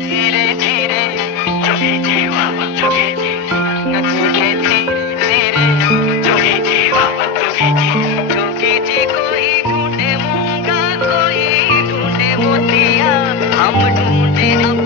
धीरे धीरे जोगी जी बाबा जोगी जी धीरे धीरे जोगी जी बाबा जोगी जी कोई ढूंढे मूंगा कोई ढूंढे मोतिया हम ढूंढे अब